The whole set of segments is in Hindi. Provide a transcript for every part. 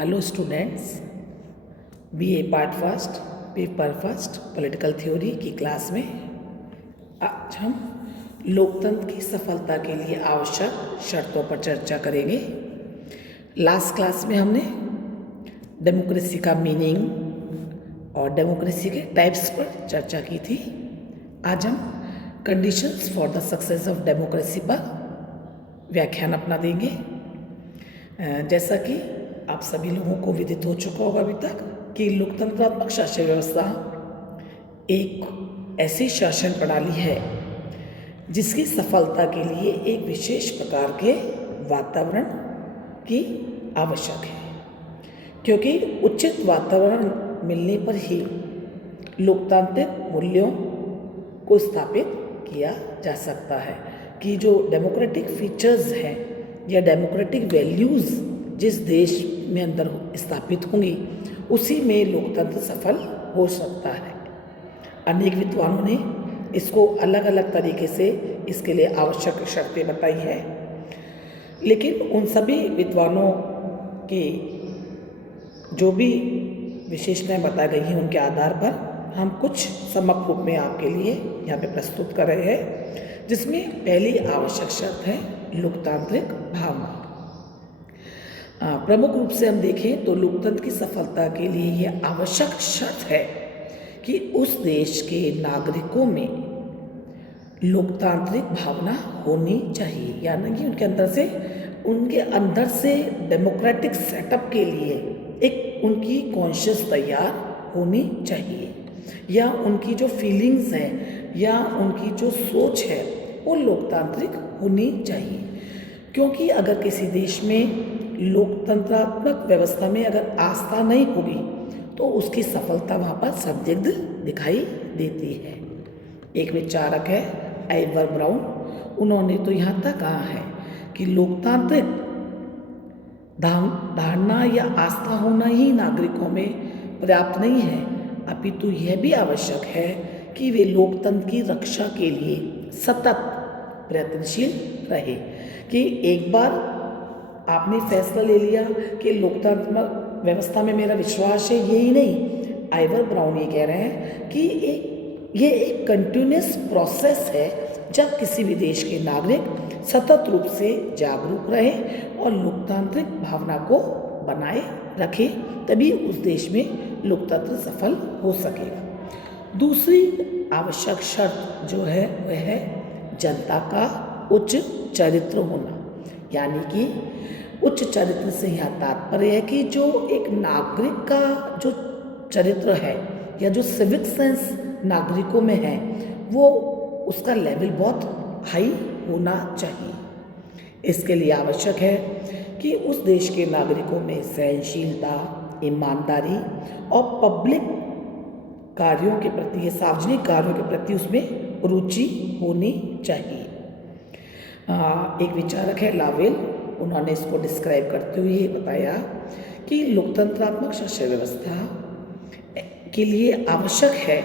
Hello students, BA part first paper first political theory की क्लास में आज हम लोकतंत्र की सफलता के लिए आवश्यक शर्तों पर चर्चा करेंगे। लास्ट क्लास में हमने डेमोक्रेसी का मीनिंग और डेमोक्रेसी के टाइप्स पर चर्चा की थी। आज हम conditions for the success of democracy पर व्याख्यान अपना देंगे। जैसा कि आप सभी लोगों को विदित हो चुका होगा अभी तक कि लोकतंत्रात्मक शासन व्यवस्था एक ऐसी शासन प्रणाली है जिसकी सफलता के लिए एक विशेष प्रकार के वातावरण की आवश्यक है, क्योंकि उचित वातावरण मिलने पर ही लोकतांत्रिक मूल्यों को स्थापित किया जा सकता है कि जो डेमोक्रेटिक फीचर्स हैं या डेमोक्रेटिक वैल्यूज़ जिस देश में अंदर स्थापित होंगी उसी में लोकतंत्र सफल हो सकता है। अनेक विद्वानों ने इसको अलग अलग तरीके से इसके लिए आवश्यक शर्तें बताई हैं, लेकिन उन सभी विद्वानों की जो भी विशेषताएं बताई गई हैं उनके आधार पर हम कुछ समग्र रूप में आपके लिए यहाँ पे प्रस्तुत कर रहे हैं, जिसमें पहली आवश्यक शर्त है लोकतांत्रिक भावना। प्रमुख रूप से हम देखें तो लोकतंत्र की सफलता के लिए यह आवश्यक शर्त है कि उस देश के नागरिकों में लोकतांत्रिक भावना होनी चाहिए, यानी कि उनके अंदर से डेमोक्रेटिक सेटअप के लिए एक उनकी कॉन्शियस तैयार होनी चाहिए, या उनकी जो फीलिंग्स हैं या उनकी जो सोच है वो लोकतांत्रिक होनी चाहिए। क्योंकि अगर किसी देश में लोकतंत्रात्मक व्यवस्था में अगर आस्था नहीं होगी तो उसकी सफलता वहाँ पर संदिग्ध दिखाई देती है। एक विचारक है आइवर ब्राउन, उन्होंने तो यहाँ तक कहा है कि लोकतांत्रिक धारणा या आस्था होना ही नागरिकों में पर्याप्त नहीं है, अपितु यह भी आवश्यक है कि वे लोकतंत्र की रक्षा के लिए सतत प्रयत्नशील रहे। कि एक बार आपने फैसला ले लिया कि लोकतंत्र व्यवस्था में मेरा विश्वास है, यही नहीं, आइवर ब्राउन ये कह रहे हैं कि ये एक कंटिन्यूस प्रोसेस है जब किसी भी देश के नागरिक सतत रूप से जागरूक रहे और लोकतांत्रिक भावना को बनाए रखे, तभी उस देश में लोकतंत्र सफल हो सकेगा। दूसरी आवश्यक शर्त जो है वह है जनता का उच्च चरित्र होना, यानी कि उच्च चरित्र से यहाँ तात्पर्य है कि जो एक नागरिक का जो चरित्र है या जो सिविक सेंस नागरिकों में है वो उसका लेवल बहुत हाई होना चाहिए। इसके लिए आवश्यक है कि उस देश के नागरिकों में सहनशीलता, ईमानदारी और पब्लिक कार्यों के प्रति या सार्वजनिक कार्यों के प्रति उसमें रुचि होनी चाहिए। एक विचारक है लावेल, उन्होंने इसको डिस्क्राइब करते हुए बताया कि लोकतंत्रात्मक शासन व्यवस्था के लिए आवश्यक है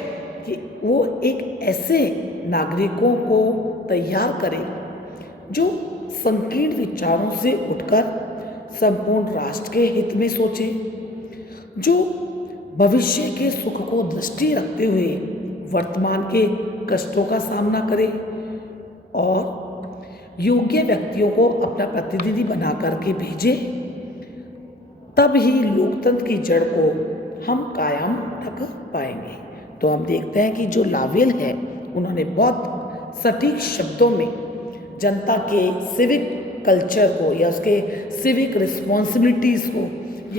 कि वो एक ऐसे नागरिकों को तैयार करे जो संकीर्ण विचारों से उठकर संपूर्ण राष्ट्र के हित में सोचे, जो भविष्य के सुख को दृष्टि रखते हुए वर्तमान के कष्टों का सामना करे और योग्य व्यक्तियों को अपना प्रतिनिधि बना करके भेजे। तब ही लोकतंत्र की जड़ को हम कायम रख पाएंगे। तो हम देखते हैं कि जो लावेल है उन्होंने बहुत सटीक शब्दों में जनता के सिविक कल्चर को या उसके सिविक रिस्पॉन्सिबिलिटीज़ को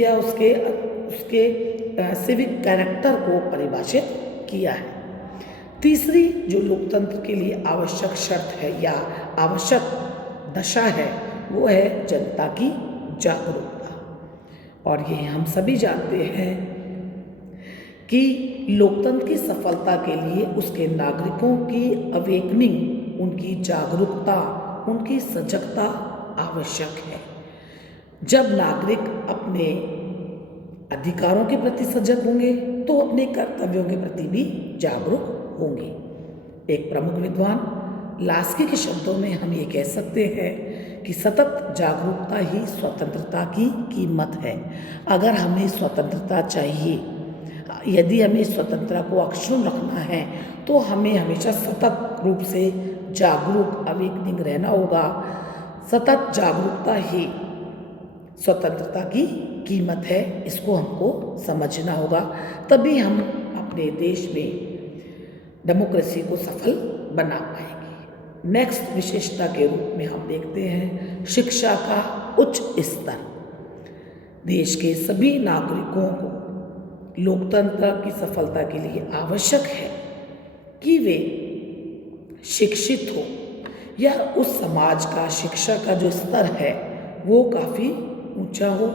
या उसके सिविक कैरेक्टर को परिभाषित किया है। तीसरी जो लोकतंत्र के लिए आवश्यक शर्त है या आवश्यक दशा है वो है जनता की जागरूकता। और ये हम सभी जानते हैं कि लोकतंत्र की सफलता के लिए उसके नागरिकों की अवेकनिंग, उनकी जागरूकता, उनकी सजगता आवश्यक है। जब नागरिक अपने अधिकारों के प्रति सजग होंगे तो अपने कर्तव्यों के प्रति भी जागरूक होंगे। एक प्रमुख विद्वान लास्की के शब्दों में हम ये कह सकते हैं कि सतत जागरूकता ही स्वतंत्रता की कीमत है। अगर हमें स्वतंत्रता चाहिए, यदि हमें स्वतंत्रता को अक्षुण्ण रखना है, तो हमें हमेशा सतत रूप से जागरूक अवेकनिंग रहना होगा। सतत जागरूकता ही स्वतंत्रता की कीमत है, इसको हमको समझना होगा। तभी हम अपने देश में डेमोक्रेसी को सफल बना पाएंगे। नेक्स्ट विशेषता के रूप में हम देखते हैं शिक्षा का उच्च स्तर। देश के सभी नागरिकों को लोकतंत्र की सफलता के लिए आवश्यक है कि वे शिक्षित हो, या उस समाज का शिक्षा का जो स्तर है वो काफ़ी ऊंचा हो,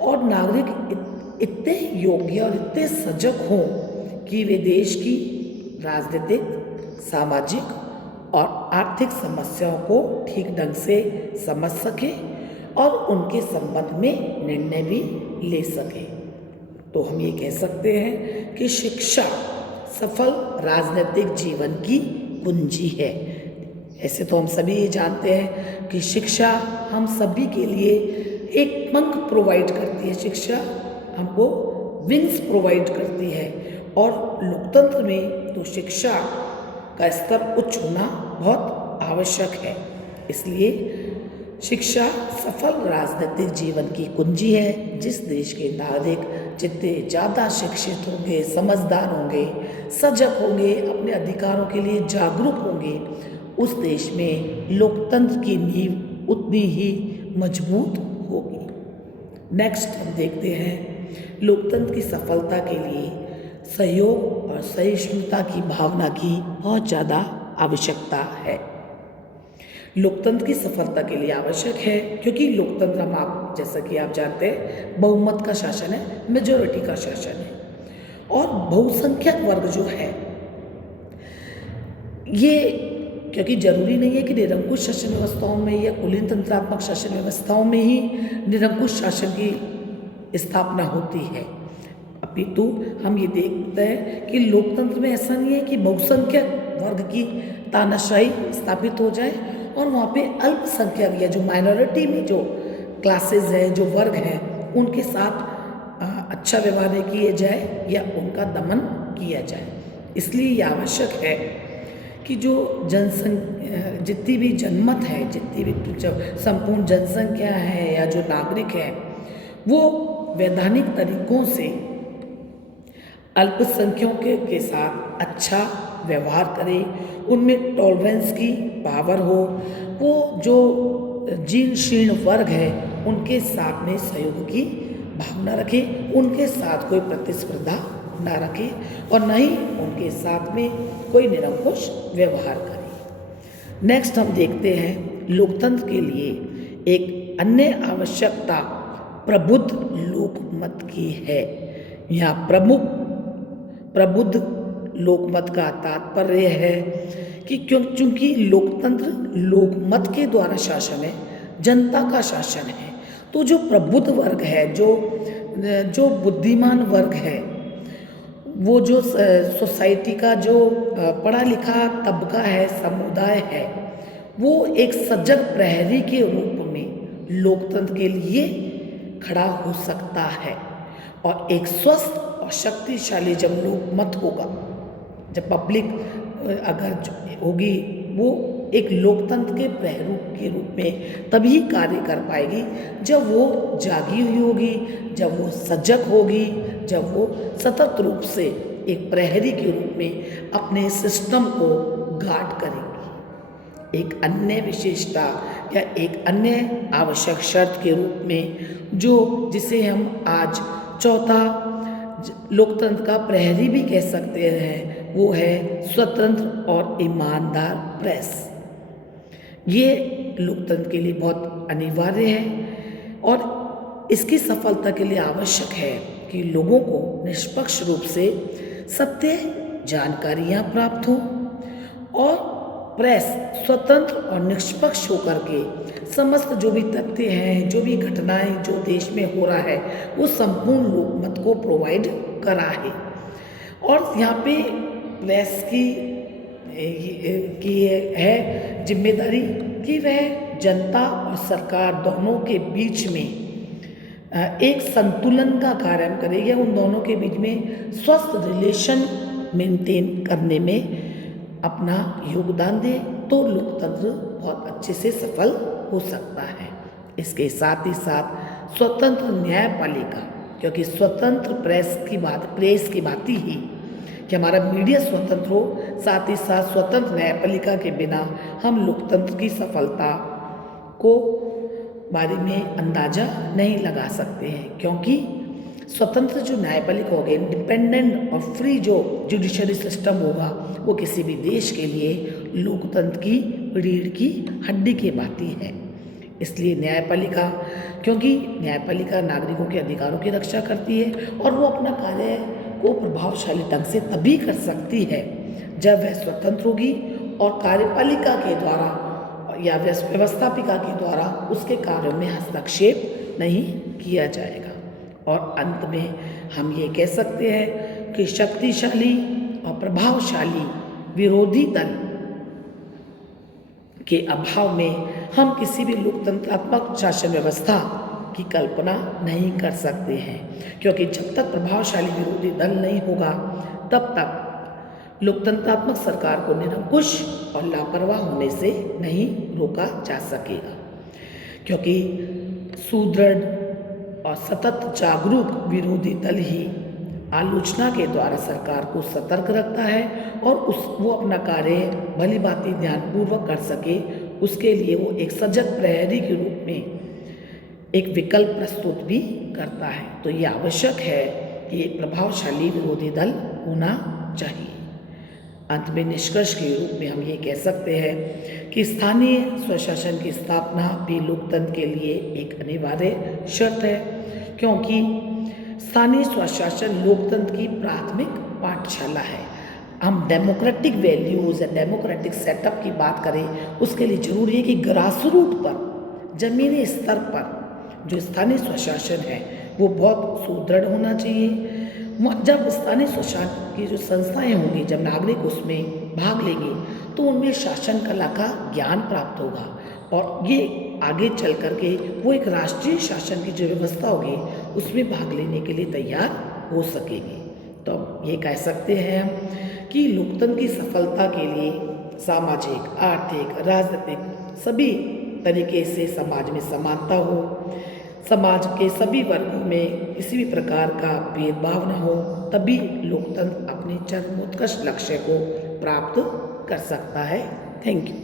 और नागरिक इतने योग्य और इतने सजग हों कि वे देश की राजनीतिक, सामाजिक और आर्थिक समस्याओं को ठीक ढंग से समझ सके और उनके संबंध में निर्णय भी ले सके। तो हम ये कह सकते हैं कि शिक्षा सफल राजनीतिक जीवन की कुंजी है। ऐसे तो हम सभी ये जानते हैं कि शिक्षा हम सभी के लिए एक पंख प्रोवाइड करती है, शिक्षा हमको विंग्स प्रोवाइड करती है, और लोकतंत्र में तो शिक्षा का स्तर उच्च होना बहुत आवश्यक है। इसलिए शिक्षा सफल राजनीतिक जीवन की कुंजी है। जिस देश के नागरिक जितने ज़्यादा शिक्षित होंगे, समझदार होंगे, सजग होंगे, अपने अधिकारों के लिए जागरूक होंगे, उस देश में लोकतंत्र की नींव उतनी ही मजबूत होगी। नेक्स्ट हम देखते हैं लोकतंत्र की सफलता के लिए सहयोग और सहिष्णुता की भावना की बहुत ज़्यादा आवश्यकता है। लोकतंत्र की सफलता के लिए आवश्यक है, क्योंकि लोकतंत्र हम आप जैसा कि आप जानते हैं बहुमत का शासन है, मेजॉरिटी का शासन है, और बहुसंख्यक वर्ग जो है ये, क्योंकि जरूरी नहीं है कि निरंकुश शासन व्यवस्थाओं में या कुलीन तंत्रात्मक शासन व्यवस्थाओं में ही निरंकुश शासन की स्थापना होती है, अपितु हम ये देखते हैं कि लोकतंत्र में ऐसा नहीं है कि बहुसंख्यक वर्ग की तानाशाही स्थापित हो जाए और वहाँ पे अल्पसंख्यक या जो माइनॉरिटी में जो क्लासेस हैं, जो वर्ग हैं, उनके साथ अच्छा व्यवहार नहीं किया जाए या उनका दमन किया जाए। इसलिए ये आवश्यक है कि जो जितनी भी जनमत है, जितनी भी संपूर्ण जनसंख्या है या जो नागरिक है, वो वैधानिक तरीकों से अल्पसंख्यकों के साथ अच्छा व्यवहार करे, उनमें टॉलरेंस की पावर हो, वो जो जीर्ण शीर्ण वर्ग है उनके साथ में सहयोग की भावना रखे, उनके साथ कोई प्रतिस्पर्धा ना रखे और न ही उनके साथ में कोई निरंकुश व्यवहार करे। नेक्स्ट हम देखते हैं लोकतंत्र के लिए एक अन्य आवश्यकता प्रबुद्ध लोकमत की है। यहाँ प्रबुद्ध लोकमत का तात्पर्य है कि चूंकि लोकतंत्र लोकमत के द्वारा शासन है, जनता का शासन है, तो जो प्रबुद्ध वर्ग है, जो बुद्धिमान वर्ग है, वो जो सोसाइटी का जो पढ़ा लिखा तबका है, समुदाय है, वो एक सजग प्रहरी के रूप में लोकतंत्र के लिए खड़ा हो सकता है। और एक स्वस्थ और शक्तिशाली जब लोकमत होगा, जब पब्लिक अगर होगी, वो एक लोकतंत्र के प्रहरी के रूप में तभी कार्य कर पाएगी जब वो जागी हुई होगी, जब वो सजग होगी, जब वो सतत रूप से एक प्रहरी के रूप में अपने सिस्टम को गार्ड करेंगी। एक अन्य विशेषता या एक अन्य आवश्यक शर्त के रूप में जिसे हम आज चौथा लोकतंत्र का प्रहरी भी कह सकते हैं, वो है स्वतंत्र और ईमानदार प्रेस। ये लोकतंत्र के लिए बहुत अनिवार्य है और इसकी सफलता के लिए आवश्यक है कि लोगों को निष्पक्ष रूप से सत्य जानकारियाँ प्राप्त हों और प्रेस स्वतंत्र और निष्पक्ष होकर के समस्त जो भी तथ्य हैं, जो भी घटनाएं जो देश में हो रहा है, वो संपूर्ण लोकमत को प्रोवाइड करा है। और यहाँ पे प्रेस की है जिम्मेदारी कि वह जनता और सरकार दोनों के बीच में एक संतुलन का कार्य करेगी, उन दोनों के बीच में स्वस्थ रिलेशन मेंटेन करने में अपना योगदान दे, तो लोकतंत्र बहुत अच्छे से सफल हो सकता है। इसके साथ ही साथ स्वतंत्र न्यायपालिका, क्योंकि स्वतंत्र प्रेस की बात ही कि हमारा मीडिया स्वतंत्र हो, साथ ही साथ स्वतंत्र न्यायपालिका के बिना हम लोकतंत्र की सफलता को बारे में अंदाज़ा नहीं लगा सकते हैं। क्योंकि स्वतंत्र जो न्यायपालिका होगी, इंडिपेंडेंट और फ्री जो जुडिशरी सिस्टम होगा, वो किसी भी देश के लिए लोकतंत्र की रीढ़ की हड्डी की बात ही है। इसलिए न्यायपालिका, क्योंकि न्यायपालिका नागरिकों के अधिकारों की रक्षा करती है और वो अपना कार्य को प्रभावशाली ढंग से तभी कर सकती है जब वह स्वतंत्र होगी और कार्यपालिका के द्वारा या व्यवस्थापिका के द्वारा उसके कार्यों में हस्तक्षेप नहीं किया जाएगा। और अंत में हम ये कह सकते हैं कि शक्तिशाली और प्रभावशाली विरोधी दल के अभाव में हम किसी भी लोकतंत्रात्मक शासन व्यवस्था की कल्पना नहीं कर सकते हैं, क्योंकि जब तक प्रभावशाली विरोधी दल नहीं होगा तब तक लोकतंत्रात्मक सरकार को निरंकुश और लापरवाह होने से नहीं रोका जा सकेगा। क्योंकि सुदृढ़ और सतत जागरूक विरोधी दल ही आलोचना के द्वारा सरकार को सतर्क रखता है और वो अपना कार्य भली भांति ध्यानपूर्वक कर सके, उसके लिए वो एक सजग प्रहरी के रूप में एक विकल्प प्रस्तुत भी करता है। तो ये आवश्यक है कि एक प्रभावशाली विरोधी दल होना चाहिए। अंत में निष्कर्ष के रूप में हम ये कह सकते हैं कि स्थानीय स्वशासन की स्थापना भी लोकतंत्र के लिए एक अनिवार्य शर्त है, क्योंकि स्थानीय स्वशासन लोकतंत्र की प्राथमिक पाठशाला है। हम डेमोक्रेटिक वैल्यूज़ या डेमोक्रेटिक सेटअप की बात करें, उसके लिए जरूरी है कि ग्रास रूट पर, जमीनी स्तर पर जो स्थानीय स्वशासन है वो बहुत सुदृढ़ होना चाहिए। जब स्थानीय स्वशासन की जो संस्थाएं होंगी, जब नागरिक उसमें भाग लेंगे तो उनमें शासन कला का ज्ञान प्राप्त होगा और ये आगे चल कर के वो एक राष्ट्रीय शासन की जो व्यवस्था होगी उसमें भाग लेने के लिए तैयार हो सकेंगे। तो ये कह सकते हैं हम कि लोकतंत्र की सफलता के लिए सामाजिक, आर्थिक, राजनीतिक सभी तरीके से समाज में समानता हो, समाज के सभी वर्गों में किसी भी प्रकार का भेदभाव न हो, तभी लोकतंत्र अपने चरमोत्कर्ष लक्ष्य को प्राप्त कर सकता है। Thank you.